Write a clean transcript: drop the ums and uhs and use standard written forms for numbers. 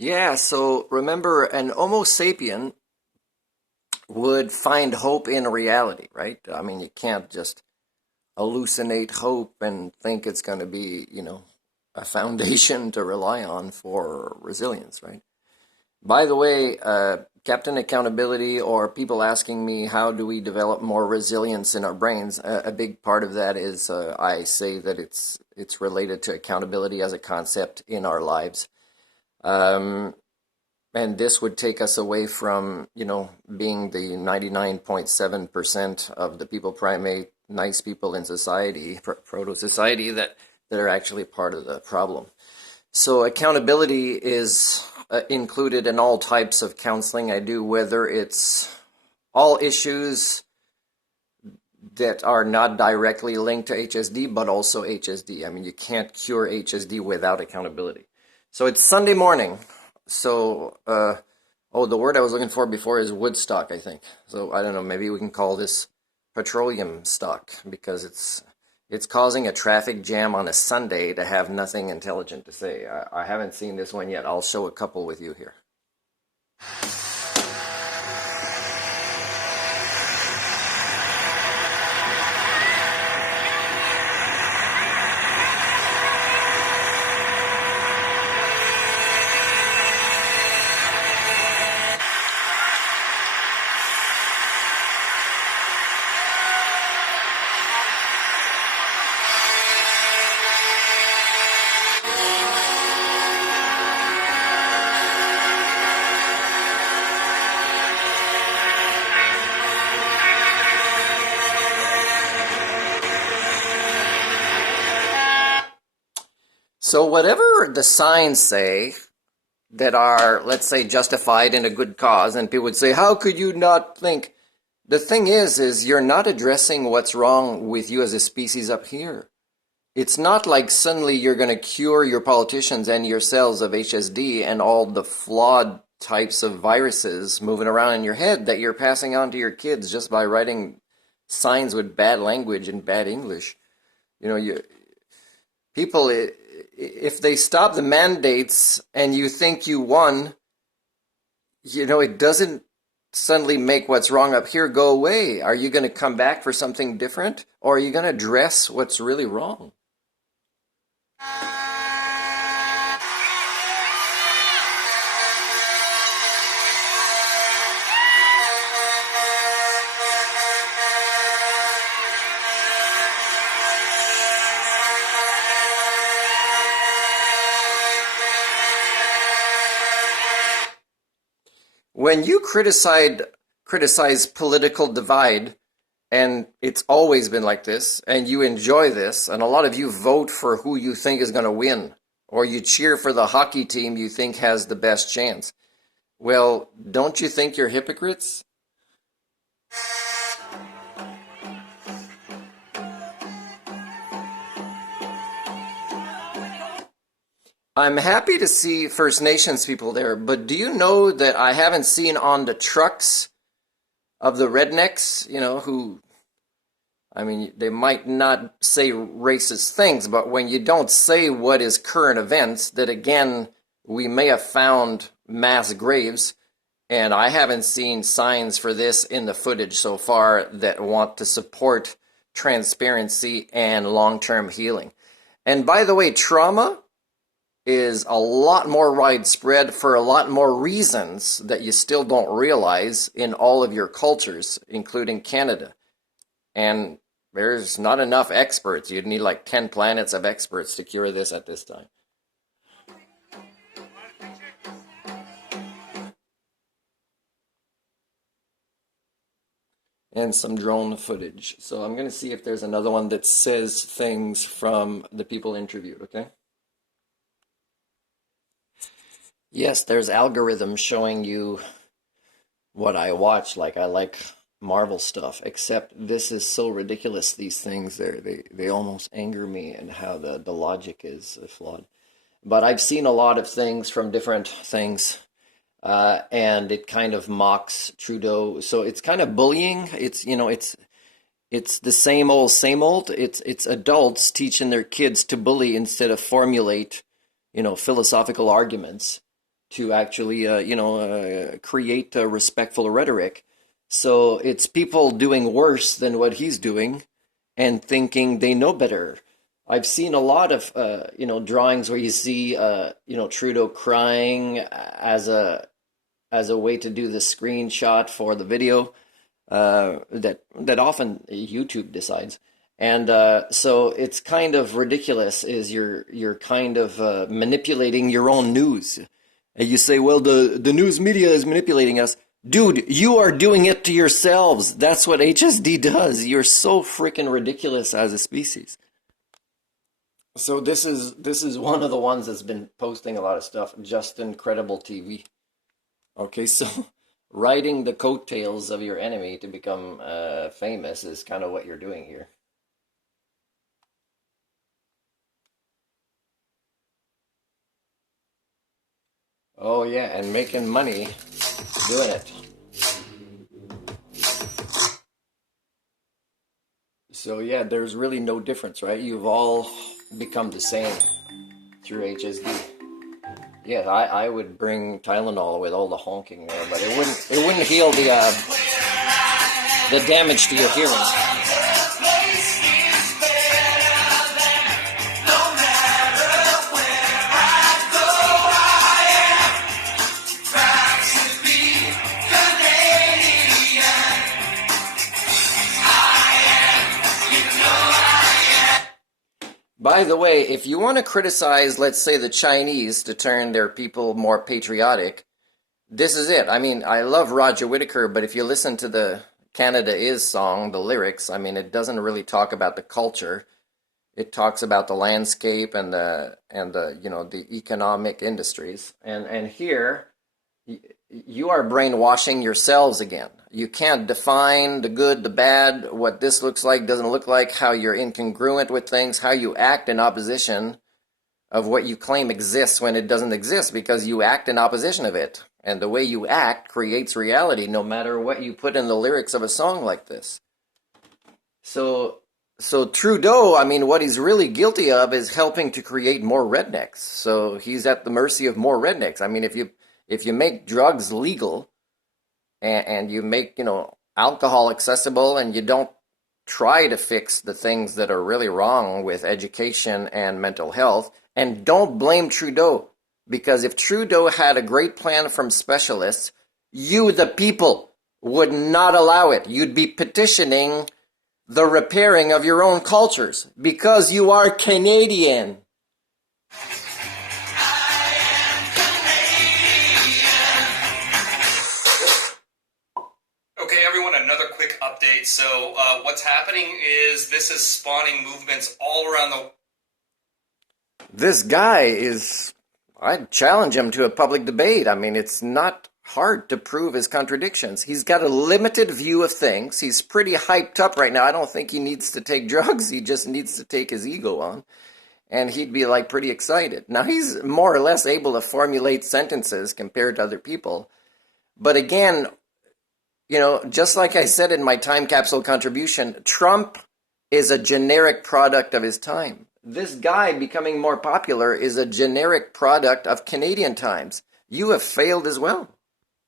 Yeah, so remember, an Homo sapien would find hope in reality, right? I mean, you can't just hallucinate hope and think it's going to be, a foundation to rely on for resilience, right? By the way, Captain Accountability, or people asking me how do we develop more resilience in our brains, a big part of that is I say that it's related to accountability as a concept in our lives. Um, and this would take us away from, being the 99.7% of the people primate, nice people in society, proto-society, that are actually part of the problem. So accountability is included in all types of counseling I do, whether it's all issues that are not directly linked to HSD, but also HSD. I mean, you can't cure HSD without accountability. So it's Sunday morning. So, the word I was looking for before is Woodstock, I think. So I don't know, maybe we can call this petroleum stock, because it's causing a traffic jam on a Sunday to have nothing intelligent to say. I haven't seen this one yet. I'll show a couple with you here. So whatever the signs say that are, let's say, justified in a good cause, and people would say, how could you not think? The thing is you're not addressing what's wrong with you as a species up here. It's not like suddenly you're going to cure your politicians and yourselves of HSD and all the flawed types of viruses moving around in your head that you're passing on to your kids just by writing signs with bad language and bad English. People, if they stop the mandates and you think you won, it doesn't suddenly make what's wrong up here go away. Are you going to come back for something different, or are you going to address what's really wrong? When you criticize political divide, and it's always been like this, and you enjoy this, and a lot of you vote for who you think is going to win, or you cheer for the hockey team you think has the best chance. Well, don't you think you're hypocrites? I'm happy to see First Nations people there, but do you know that I haven't seen on the trucks of the rednecks, who, I mean, they might not say racist things, but when you don't say what is current events, that again, we may have found mass graves, and I haven't seen signs for this in the footage so far that want to support transparency and long-term healing. And by the way, trauma is a lot more widespread for a lot more reasons that you still don't realize in all of your cultures, including Canada. And there's not enough experts. You'd need like 10 planets of experts to cure this at this time. And some drone footage. So I'm going to see if there's another one that says things from the people interviewed, okay? Yes, there's algorithms showing you what I watch. Like, I like Marvel stuff, except this is so ridiculous, these things. They almost anger me, and how the logic is flawed. But I've seen a lot of things from different things, and it kind of mocks Trudeau. So it's kind of bullying. It's the same old, same old. It's adults teaching their kids to bully instead of formulate, philosophical arguments. to actually, create respectful rhetoric. So it's people doing worse than what he's doing and thinking they know better. I've seen a lot of, drawings where you see, Trudeau crying as a way to do the screenshot for the video that often YouTube decides. And so it's kind of ridiculous. Is you're kind of manipulating your own news, and you say, well, the news media is manipulating us. Dude, you are doing it to yourselves. That's what HSD does. You're so freaking ridiculous as a species. So this is one of the ones that's been posting a lot of stuff. Just Incredible TV. Okay, so riding the coattails of your enemy to become famous is kind of what you're doing here. Oh yeah, and making money doing it. So yeah, there's really no difference, right? You've all become the same through HSD. Yeah, I would bring Tylenol with all the honking there, but it wouldn't heal the damage to your hearing. By the way, if you want to criticize, let's say, the Chinese to turn their people more patriotic, this is it. I mean, I love Roger Whittaker, but if you listen to the Canada Is song, the lyrics, I mean, it doesn't really talk about the culture. It talks about the landscape and the economic industries. And here, you are brainwashing yourselves again. You can't define the good, the bad, what this looks like, doesn't look like, how you're incongruent with things, how you act in opposition of what you claim exists when it doesn't exist, because you act in opposition of it. And the way you act creates reality, no matter what you put in the lyrics of a song like this. So Trudeau, I mean, what he's really guilty of is helping to create more rednecks. So he's at the mercy of more rednecks. I mean, if you make drugs legal and you make, alcohol accessible, and you don't try to fix the things that are really wrong with education and mental health, and don't blame Trudeau, because if Trudeau had a great plan from specialists, you, the people, would not allow it. You'd be petitioning the repairing of your own cultures because you are Canadian. Okay, everyone, another quick update. So what's happening is this is spawning movements all around the... This guy is... I'd challenge him to a public debate. I mean, it's not hard to prove his contradictions. He's got a limited view of things. He's pretty hyped up right now. I don't think he needs to take drugs. He just needs to take his ego on. And he'd be like pretty excited. Now, he's more or less able to formulate sentences compared to other people. But again, just like I said in my time capsule contribution, Trump is a generic product of his time. This guy becoming more popular is a generic product of Canadian times. You have failed as well.